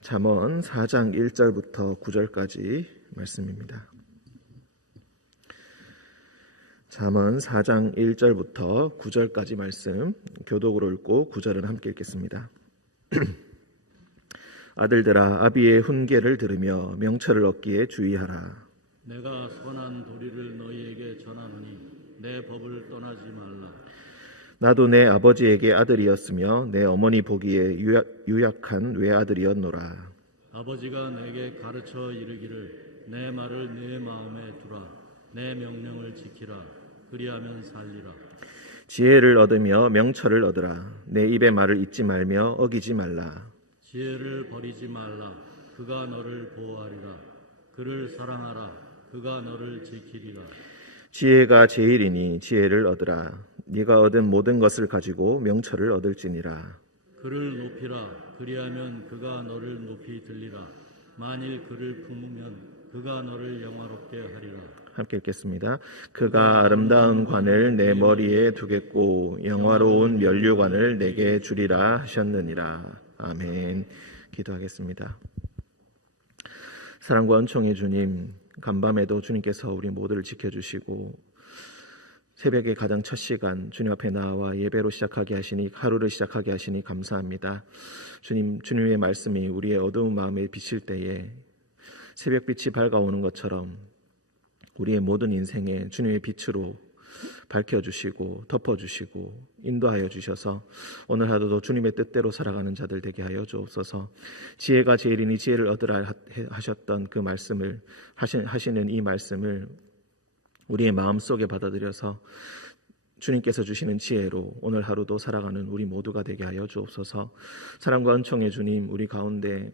잠언 4장 1절부터 9절까지 말씀입니다. 잠언 4장 1절부터 9절까지 말씀 교독으로 읽고 9절은 함께 읽겠습니다. 아들들아, 아비의 훈계를 들으며 명철을 얻기에 주의하라. 내가 선한 도리를 너희에게 전하노니 내 법을 떠나지 말라. 나도 내 아버지에게 아들이었으며 내 어머니 보기에 유약한 외아들이었노라. 아버지가 내게 가르쳐 이르기를 내 말을 내 마음에 두라. 내 명령을 지키라. 그리하면 살리라. 지혜를 얻으며 명철을 얻으라. 내 입의 말을 잊지 말며 어기지 말라. 지혜를 버리지 말라. 그가 너를 보호하리라. 그를 사랑하라. 그가 너를 지키리라. 지혜가 제일이니 지혜를 얻으라. 네가 얻은 모든 것을 가지고 명철을 얻을지니라. 그를 높이라. 그리하면 그가 너를 높이 들리라. 만일 그를 품으면 그가 너를 영화롭게 하리라. 함께 읽겠습니다. 그가 아름다운 관을 내 머리에 두겠고 영화로운 면류관을 내게 주리라 하셨느니라. 아멘. 기도하겠습니다. 사랑과 은총의 주님, 간밤에도 주님께서 우리 모두를 지켜주시고 새벽의 가장 첫 시간 주님 앞에 나와 예배로 시작하게 하시니, 하루를 시작하게 하시니 감사합니다. 주님의 말씀이 우리의 어두운 마음에 비칠 때에 새벽빛이 밝아오는 것처럼 우리의 모든 인생에 주님의 빛으로 밝혀주시고 덮어주시고 인도하여 주셔서 오늘 하루도 주님의 뜻대로 살아가는 자들 되게 하여 주옵소서. 지혜가 제일이니 지혜를 얻으라 하셨던 그 말씀을 하시는 이 말씀을 우리의 마음속에 받아들여서 주님께서 주시는 지혜로 오늘 하루도 살아가는 우리 모두가 되게 하여 주옵소서. 사랑과 은총의 주님, 우리 가운데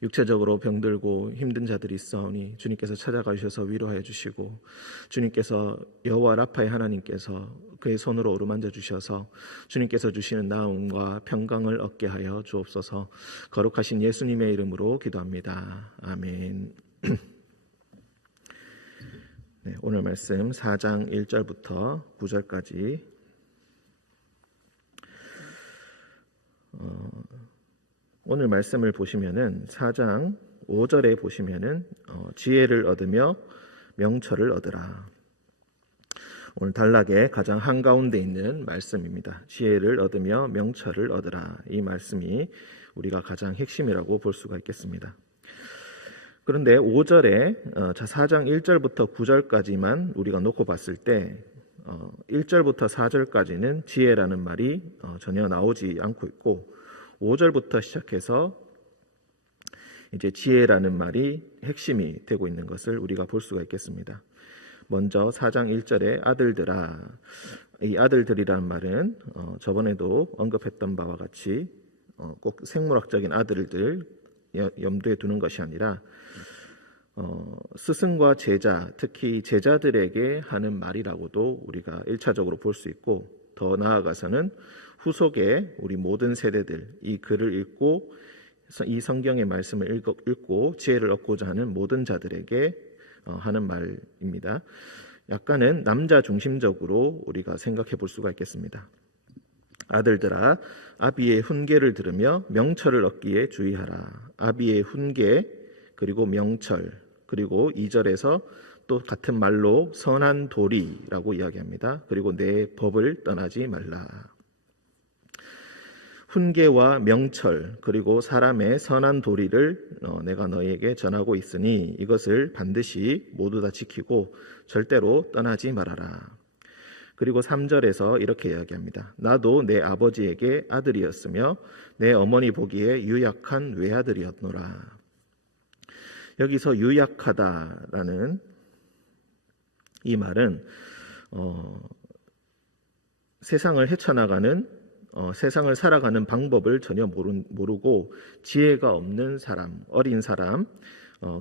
육체적으로 병들고 힘든 자들이 있사오니 주님께서 찾아가 주셔서 위로하여 주시고, 주님께서 여호와 라파의 하나님께서 그의 손으로 어루만져 주셔서 주님께서 주시는 나음과 평강을 얻게 하여 주옵소서. 거룩하신 예수님의 이름으로 기도합니다. 아멘. 네, 오늘 말씀 4장 1절부터 9절까지 오늘 말씀을 보시면은 4장 5절에 보시면은 지혜를 얻으며 명철을 얻으라. 오늘 단락의 가장 한가운데 있는 말씀입니다. 지혜를 얻으며 명철을 얻으라. 이 말씀이 우리가 가장 핵심이라고 볼 수가 있겠습니다. 그런데 5절에 4장 1절부터 9절까지만 우리가 놓고 봤을 때 1절부터 4절까지는 지혜라는 말이 전혀 나오지 않고 있고, 5절부터 시작해서 이제 지혜라는 말이 핵심이 되고 있는 것을 우리가 볼 수가 있겠습니다. 먼저 4장 1절에 아들들아, 이 아들들이라는 말은 저번에도 언급했던 바와 같이 꼭 생물학적인 아들들 염두에 두는 것이 아니라 스승과 제자, 특히 제자들에게 하는 말이라고도 우리가 1차적으로 볼 수 있고, 더 나아가서는 후속에 우리 모든 세대들 이 글을 읽고 이 성경의 말씀을 읽고 지혜를 얻고자 하는 모든 자들에게 하는 말입니다. 약간은 남자 중심적으로 우리가 생각해 볼 수가 있겠습니다. 아들들아, 아비의 훈계를 들으며 명철을 얻기에 주의하라. 아비의 훈계, 그리고 명철, 그리고 2절에서 또 같은 말로 선한 도리라고 이야기합니다. 그리고 내 법을 떠나지 말라. 훈계와 명철, 그리고 사람의 선한 도리를 내가 너희에게 전하고 있으니 이것을 반드시 모두 다 지키고 절대로 떠나지 말아라. 그리고 3절에서 이렇게 이야기합니다. 나도 내 아버지에게 아들이었으며 내 어머니 보기에 유약한 외아들이었노라. 여기서 유약하다라는 이 말은 세상을 헤쳐나가는 세상을 살아가는 방법을 전혀 모르고 지혜가 없는 사람, 어린 사람,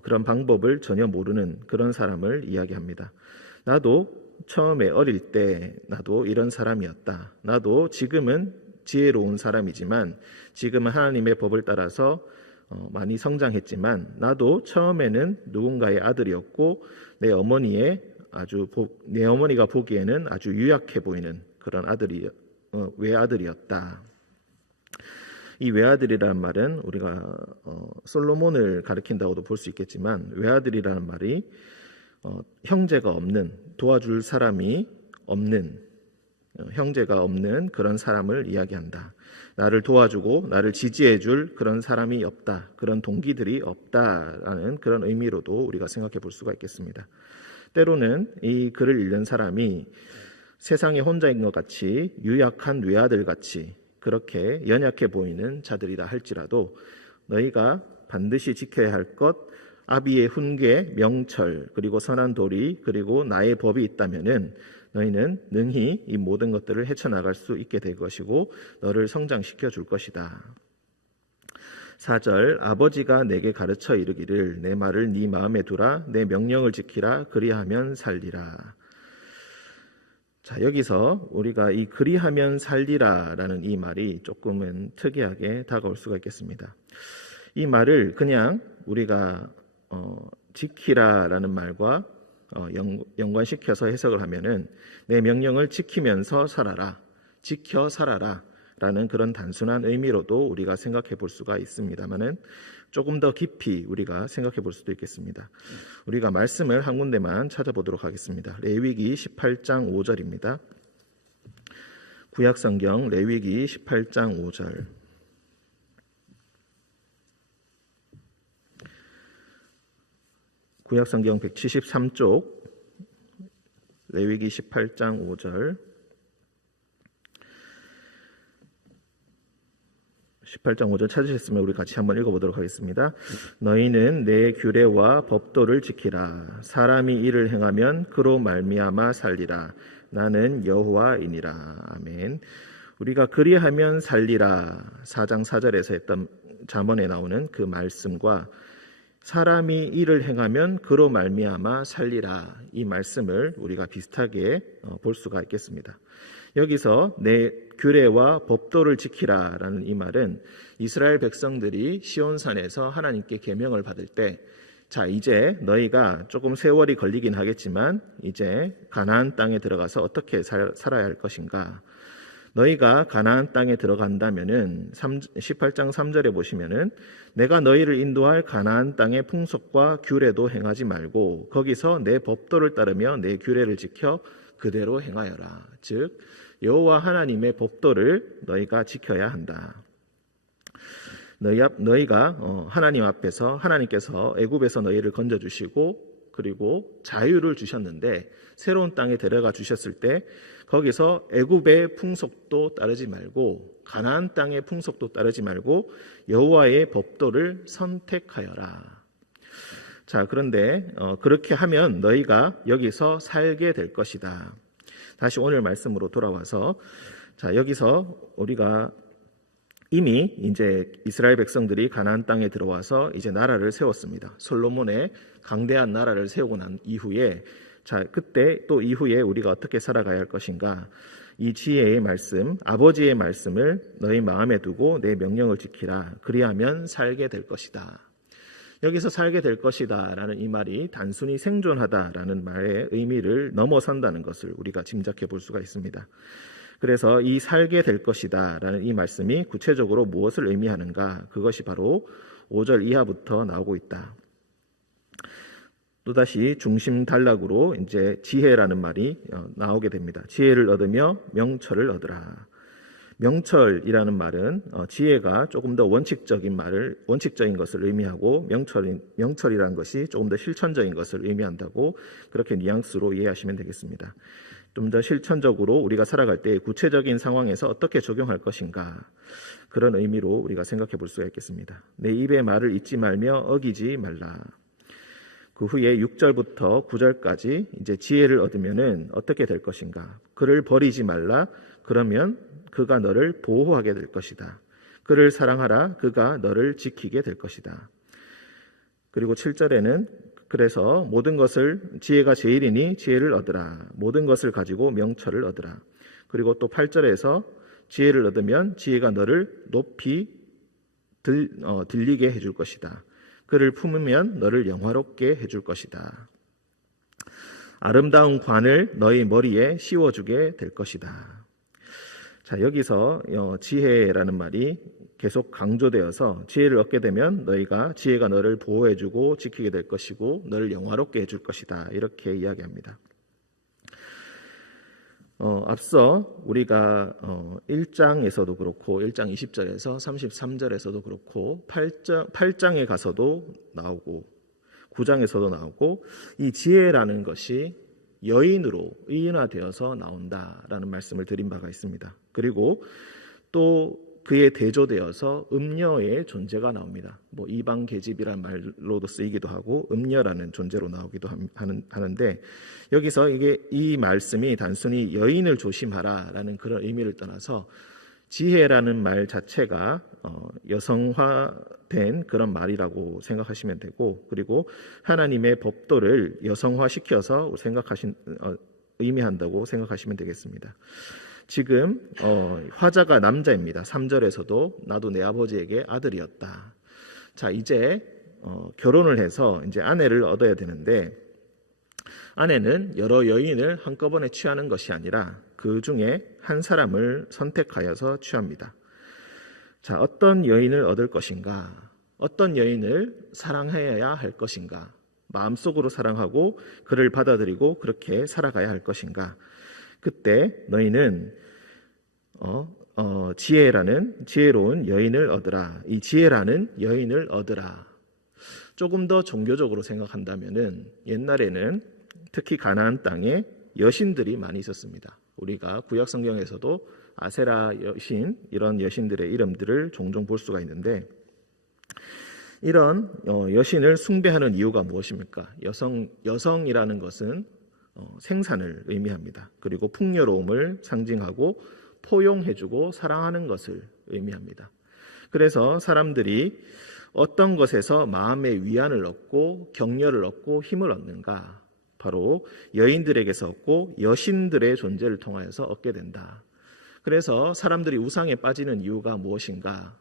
그런 방법을 전혀 모르는 그런 사람을 이야기합니다. 나도 처음에 어릴 때 나도 이런 사람이었다. 나도 지금은 지혜로운 사람이지만 지금은 하나님의 법을 따라서 많이 성장했지만 나도 처음에는 누군가의 아들이었고 내 어머니가 보기에는 아주 유약해 보이는 그런 외아들이었다. 이 외아들이라는 말은 우리가 솔로몬을 가리킨다고도 볼 수 있겠지만, 외아들이라는 말이 형제가 없는, 도와줄 사람이 없는, 형제가 없는 그런 사람을 이야기한다. 나를 도와주고 나를 지지해줄 그런 사람이 없다, 그런 동기들이 없다라는 그런 의미로도 우리가 생각해 볼 수가 있겠습니다. 때로는 이 글을 읽는 사람이 세상에 혼자인 것 같이, 유약한 외아들 같이 그렇게 연약해 보이는 자들이라 할지라도, 너희가 반드시 지켜야 할 것, 아비의 훈계, 명철, 그리고 선한 도리, 그리고 나의 법이 있다면은 너희는 능히 이 모든 것들을 헤쳐나갈 수 있게 될 것이고 너를 성장시켜 줄 것이다. 4절, 아버지가 내게 가르쳐 이르기를 내 말을 네 마음에 두라, 내 명령을 지키라, 그리하면 살리라. 자, 여기서 우리가 이 그리하면 살리라라는 이 말이 조금은 특이하게 다가올 수가 있겠습니다. 이 말을 그냥 우리가 지키라라는 말과 연관시켜서 해석을 하면은 내 명령을 지키면서 살아라, 지켜 살아라 라는 그런 단순한 의미로도 우리가 생각해 볼 수가 있습니다만은 조금 더 깊이 우리가 생각해 볼 수도 있겠습니다. 우리가 말씀을 한 군데만 찾아보도록 하겠습니다. 레위기 18장 5절입니다. 구약성경 레위기 18장 5절. 구약성경 173쪽 레위기 18장 5절. 18장 5절 찾으셨으면 우리 같이 한번 읽어보도록 하겠습니다. 너희는 내 규례와 법도를 지키라. 사람이 이를 행하면 그로 말미암아 살리라. 나는 여호와이니라. 아멘. 우리가 그리하면 살리라 4장 4절에서 했던 잠언에 나오는 그 말씀과 사람이 이를 행하면 그로 말미암아 살리라, 이 말씀을 우리가 비슷하게 볼 수가 있겠습니다. 여기서 내 규례와 법도를 지키라라는 이 말은 이스라엘 백성들이 시온산에서 하나님께 계명을 받을 때, 자, 이제 너희가 조금 세월이 걸리긴 하겠지만 이제 가나안 땅에 들어가서 어떻게 살아야 할 것인가, 너희가 가나안 땅에 들어간다면은 18장 3절에 보시면은 내가 너희를 인도할 가나안 땅의 풍속과 규례도 행하지 말고 거기서 내 법도를 따르며 내 규례를 지켜 그대로 행하여라. 즉 여호와 하나님의 법도를 너희가 지켜야 한다. 너희가 하나님 앞에서, 하나님께서 애굽에서 너희를 건져주시고 그리고 자유를 주셨는데 새로운 땅에 데려가 주셨을 때 거기서 애굽의 풍속도 따르지 말고 가나안 땅의 풍속도 따르지 말고 여호와의 법도를 선택하여라. 자, 그런데 그렇게 하면 너희가 여기서 살게 될 것이다. 다시 오늘 말씀으로 돌아와서, 자, 여기서 우리가 이미 이제 이스라엘 백성들이 가나안 땅에 들어와서 이제 나라를 세웠습니다. 솔로몬의 강대한 나라를 세우고 난 이후에, 자, 그때 또 이후에 우리가 어떻게 살아가야 할 것인가, 이 지혜의 말씀, 아버지의 말씀을 너희 마음에 두고 내 명령을 지키라. 그리하면 살게 될 것이다. 여기서 살게 될 것이다 라는 이 말이 단순히 생존하다 라는 말의 의미를 넘어선다는 것을 우리가 짐작해 볼 수가 있습니다. 그래서 이 살게 될 것이다 라는 이 말씀이 구체적으로 무엇을 의미하는가, 그것이 바로 5절 이하부터 나오고 있다. 또다시 중심 단락으로 이제 지혜라는 말이 나오게 됩니다. 지혜를 얻으며 명철을 얻으라. 명철이라는 말은 지혜가 조금 더 원칙적인 것을 의미하고 명철이라는 것이 조금 더 실천적인 것을 의미한다고 그렇게 뉘앙스로 이해하시면 되겠습니다. 좀 더 실천적으로 우리가 살아갈 때 구체적인 상황에서 어떻게 적용할 것인가, 그런 의미로 우리가 생각해 볼 수가 있겠습니다. 내 입의 말을 잊지 말며 어기지 말라. 그 후에 6절부터 9절까지 이제 지혜를 얻으면은 어떻게 될 것인가. 그를 버리지 말라. 그러면 그가 너를 보호하게 될 것이다. 그를 사랑하라. 그가 너를 지키게 될 것이다. 그리고 7절에는 그래서 모든 것을, 지혜가 제일이니 지혜를 얻으라. 모든 것을 가지고 명철을 얻으라. 그리고 또 8절에서 지혜를 얻으면 지혜가 너를 높이 들리게 해줄 것이다. 그를 품으면 너를 영화롭게 해줄 것이다. 아름다운 관을 너희 머리에 씌워주게 될 것이다. 자, 여기서 지혜라는 말이 계속 강조되어서 지혜를 얻게 되면 지혜가 너를 보호해주고 지키게 될 것이고 너를 영화롭게 해줄 것이다, 이렇게 이야기합니다. 앞서 우리가 1장에서도 그렇고 1장 20절에서 33절에서도 그렇고 8장에 가서도 나오고 9장에서도 나오고 이 지혜라는 것이 여인으로 의인화되어서 나온다라는 말씀을 드린 바가 있습니다. 그리고 또 그에 대조되어서 음녀의 존재가 나옵니다. 뭐 이방 계집이란 말로도 쓰이기도 하고 음녀라는 존재로 나오기도 하는데, 여기서 이 말씀이 단순히 여인을 조심하라라는 그런 의미를 떠나서 지혜라는 말 자체가 여성화된 그런 말이라고 생각하시면 되고, 그리고 하나님의 법도를 여성화시켜서 의미한다고 생각하시면 되겠습니다. 지금 화자가 남자입니다. 3절에서도 나도 내 아버지에게 아들이었다. 자, 이제 결혼을 해서 이제 아내를 얻어야 되는데, 아내는 여러 여인을 한꺼번에 취하는 것이 아니라 그 중에 한 사람을 선택하여서 취합니다. 자, 어떤 여인을 얻을 것인가? 어떤 여인을 사랑해야 할 것인가? 마음속으로 사랑하고 그를 받아들이고 그렇게 살아가야 할 것인가? 그때 너희는 지혜로운 여인을 얻으라. 이 지혜라는 여인을 얻으라. 조금 더 종교적으로 생각한다면은 옛날에는 특히 가나안 땅에 여신들이 많이 있었습니다. 우리가 구약 성경에서도 아세라 여신, 이런 여신들의 이름들을 종종 볼 수가 있는데, 이런 여신을 숭배하는 이유가 무엇입니까? 여성이라는 것은 생산을 의미합니다. 그리고 풍요로움을 상징하고 포용해주고 사랑하는 것을 의미합니다. 그래서 사람들이 어떤 것에서 마음의 위안을 얻고 격려를 얻고 힘을 얻는가? 바로 여인들에게서 얻고 여신들의 존재를 통하여서 얻게 된다. 그래서 사람들이 우상에 빠지는 이유가 무엇인가?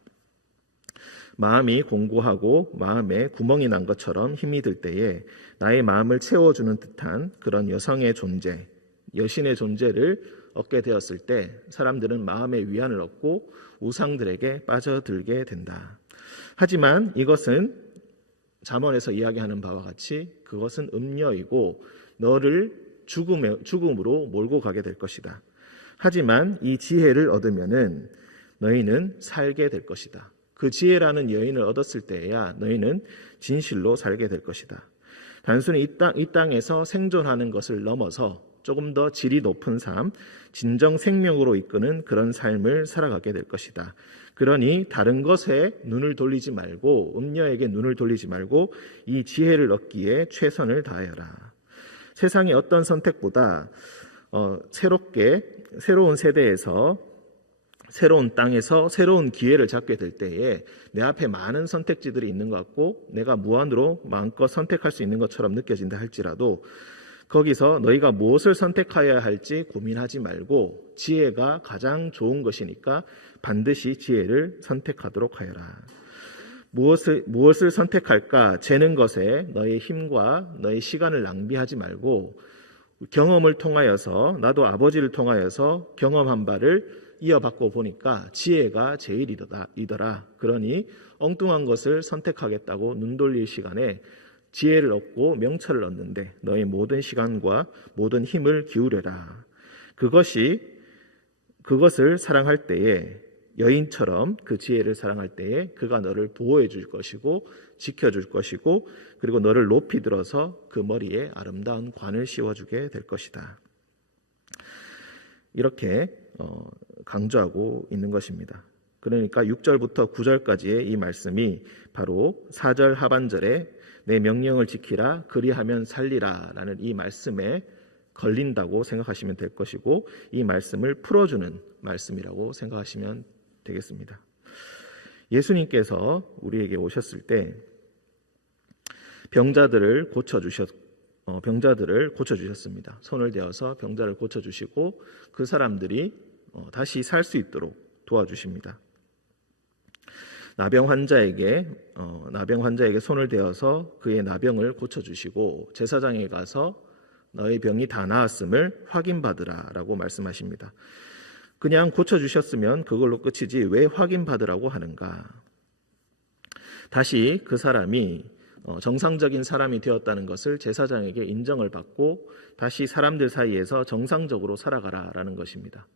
마음이 공고하고 마음에 구멍이 난 것처럼 힘이 들 때에 나의 마음을 채워주는 듯한 그런 여성의 존재, 여신의 존재를 얻게 되었을 때 사람들은 마음의 위안을 얻고 우상들에게 빠져들게 된다. 하지만 이것은 잠언에서 이야기하는 바와 같이 그것은 음녀이고 너를 죽음으로 몰고 가게 될 것이다. 하지만 이 지혜를 얻으면은 너희는 살게 될 것이다. 그 지혜라는 여인을 얻었을 때에야 너희는 진실로 살게 될 것이다. 단순히 이 땅에서 생존하는 것을 넘어서 조금 더 질이 높은 삶, 진정 생명으로 이끄는 그런 삶을 살아가게 될 것이다. 그러니 다른 것에 눈을 돌리지 말고, 음녀에게 눈을 돌리지 말고 이 지혜를 얻기에 최선을 다하여라. 세상의 어떤 선택보다 새로운 세대에서 새로운 땅에서 새로운 기회를 잡게 될 때에 내 앞에 많은 선택지들이 있는 것 같고 내가 무한으로 마음껏 선택할 수 있는 것처럼 느껴진다 할지라도 거기서 너희가 무엇을 선택하여야 할지 고민하지 말고 지혜가 가장 좋은 것이니까 반드시 지혜를 선택하도록 하여라. 무엇을 선택할까 재는 것에 너의 힘과 너의 시간을 낭비하지 말고 경험을 통하여서, 나도 아버지를 통하여서 경험한 바를 이어받고 보니까 지혜가 제일이더라. 그러니 엉뚱한 것을 선택하겠다고 눈 돌릴 시간에 지혜를 얻고 명철을 얻는데 너의 모든 시간과 모든 힘을 기울여라. 그것을 사랑할 때에, 여인처럼 그 지혜를 사랑할 때에 그가 너를 보호해 줄 것이고 지켜줄 것이고 그리고 너를 높이 들어서 그 머리에 아름다운 관을 씌워주게 될 것이다. 이렇게 강조하고 있는 것입니다. 그러니까 6절부터 9절까지의 이 말씀이 바로 4절 하반절에 내 명령을 지키라 그리하면 살리라 라는 이 말씀에 걸린다고 생각하시면 될 것이고 이 말씀을 풀어주는 말씀이라고 생각하시면 되겠습니다. 예수님께서 우리에게 오셨을 때 병자들을 고쳐주셨습니다. 손을 대어서 병자를 고쳐주시고 그 사람들이 다시 살 수 있도록 도와주십니다. 나병 환자에게 손을 대어서 그의 나병을 고쳐주시고 제사장에 가서 너의 병이 다 나았음을 확인받으라 라고 말씀하십니다. 그냥 고쳐주셨으면 그걸로 끝이지 왜 확인받으라고 하는가? 다시 그 사람이 정상적인 사람이 되었다는 것을 제사장에게 인정을 받고 다시 사람들 사이에서 정상적으로 살아가라라는 것입니다.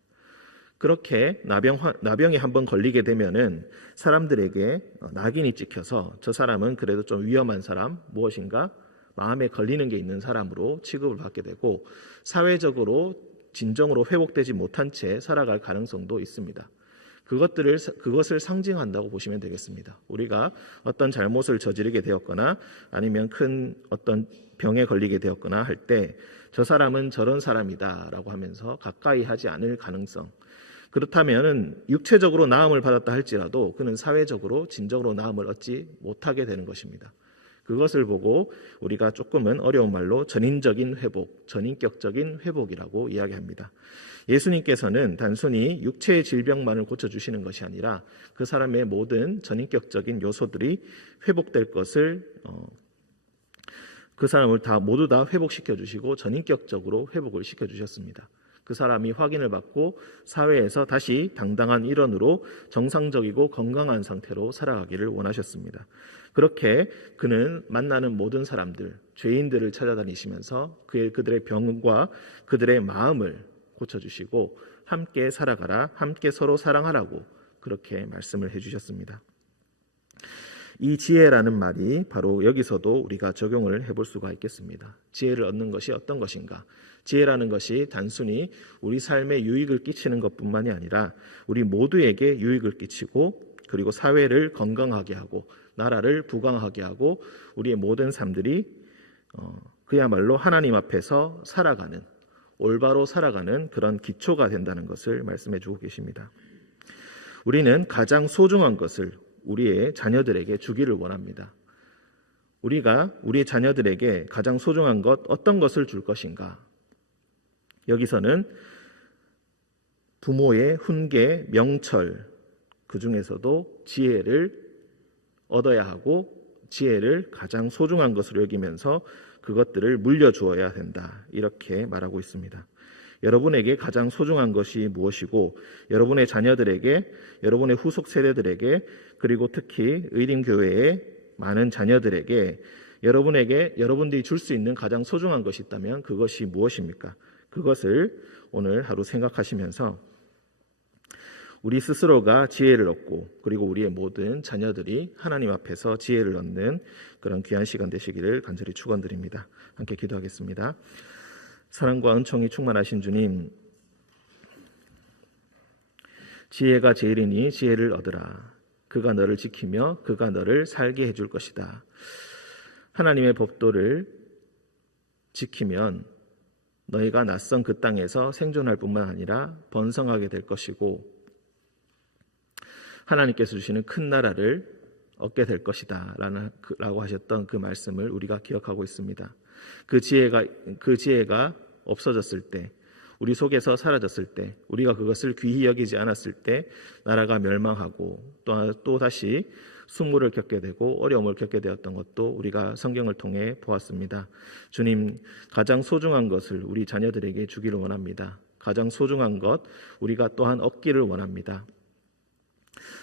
그렇게 나병에 한번 걸리게 되면은 사람들에게 낙인이 찍혀서 저 사람은 그래도 좀 위험한 사람, 무엇인가 마음에 걸리는 게 있는 사람으로 취급을 받게 되고 사회적으로 진정으로 회복되지 못한 채 살아갈 가능성도 있습니다. 그것을 상징한다고 보시면 되겠습니다. 우리가 어떤 잘못을 저지르게 되었거나 아니면 큰 어떤 병에 걸리게 되었거나 할 때 저 사람은 저런 사람이다라고 하면서 가까이 하지 않을 가능성. 그렇다면 육체적으로 나음을 받았다 할지라도 그는 사회적으로 진정으로 나음을 얻지 못하게 되는 것입니다. 그것을 보고 우리가 조금은 어려운 말로 전인적인 회복, 전인격적인 회복이라고 이야기합니다. 예수님께서는 단순히 육체의 질병만을 고쳐주시는 것이 아니라 그 사람의 모든 전인격적인 요소들이 회복될 것을 그 사람을 모두 다 회복시켜 주시고 전인격적으로 회복을 시켜 주셨습니다. 그 사람이 확인을 받고 사회에서 다시 당당한 일원으로 정상적이고 건강한 상태로 살아가기를 원하셨습니다. 그렇게 그는 만나는 모든 사람들, 죄인들을 찾아다니시면서 그들의 병과 그들의 마음을 고쳐주시고 함께 살아가라, 함께 서로 사랑하라고 그렇게 말씀을 해주셨습니다. 이 지혜라는 말이 바로 여기서도 우리가 적용을 해볼 수가 있겠습니다. 지혜를 얻는 것이 어떤 것인가? 지혜라는 것이 단순히 우리 삶에 유익을 끼치는 것뿐만이 아니라 우리 모두에게 유익을 끼치고 그리고 사회를 건강하게 하고 나라를 부강하게 하고 우리의 모든 삶들이 그야말로 하나님 앞에서 살아가는 올바로 살아가는 그런 기초가 된다는 것을 말씀해 주고 계십니다. 우리는 가장 소중한 것을 우리의 자녀들에게 주기를 원합니다. 우리가 우리의 자녀들에게 가장 소중한 것 어떤 것을 줄 것인가? 여기서는 부모의 훈계, 명철 그 중에서도 지혜를 얻어야 하고 지혜를 가장 소중한 것으로 여기면서 그것들을 물려주어야 된다. 이렇게 말하고 있습니다. 여러분에게 가장 소중한 것이 무엇이고 여러분의 자녀들에게 여러분의 후속 세대들에게 그리고 특히 의림교회의 많은 자녀들에게 여러분들이 줄 수 있는 가장 소중한 것이 있다면 그것이 무엇입니까? 그것을 오늘 하루 생각하시면서 우리 스스로가 지혜를 얻고 그리고 우리의 모든 자녀들이 하나님 앞에서 지혜를 얻는 그런 귀한 시간 되시기를 간절히 축원드립니다. 함께 기도하겠습니다. 사랑과 은총이 충만하신 주님, 지혜가 제일이니 지혜를 얻으라. 그가 너를 지키며 그가 너를 살게 해줄 것이다. 하나님의 법도를 지키면 너희가 낯선 그 땅에서 생존할 뿐만 아니라 번성하게 될 것이고 하나님께서 주시는 큰 나라를 얻게 될 것이다 라고 하셨던 그 말씀을 우리가 기억하고 있습니다. 그 지혜가 없어졌을 때 우리 속에서 사라졌을 때 우리가 그것을 귀히 여기지 않았을 때 나라가 멸망하고 또 다시 수모를 겪게 되고 어려움을 겪게 되었던 것도 우리가 성경을 통해 보았습니다. 주님, 가장 소중한 것을 우리 자녀들에게 주기를 원합니다. 가장 소중한 것 우리가 또한 얻기를 원합니다.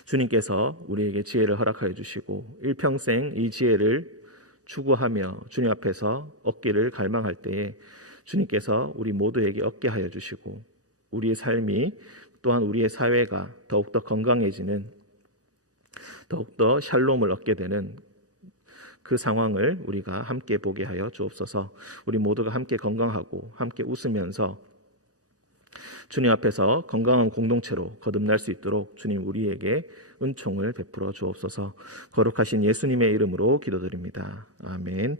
주님께서 우리에게 지혜를 허락하여 주시고 일평생 이 지혜를 추구하며 주님 앞에서 얻기를 갈망할 때에 주님께서 우리 모두에게 얻게 하여 주시고 우리의 삶이 또한 우리의 사회가 더욱더 건강해지는 더욱더 샬롬을 얻게 되는 그 상황을 우리가 함께 보게 하여 주옵소서. 우리 모두가 함께 건강하고 함께 웃으면서 주님 앞에서 건강한 공동체로 거듭날 수 있도록 주님 우리에게 은총을 베풀어 주옵소서. 거룩하신 예수님의 이름으로 기도드립니다. 아멘.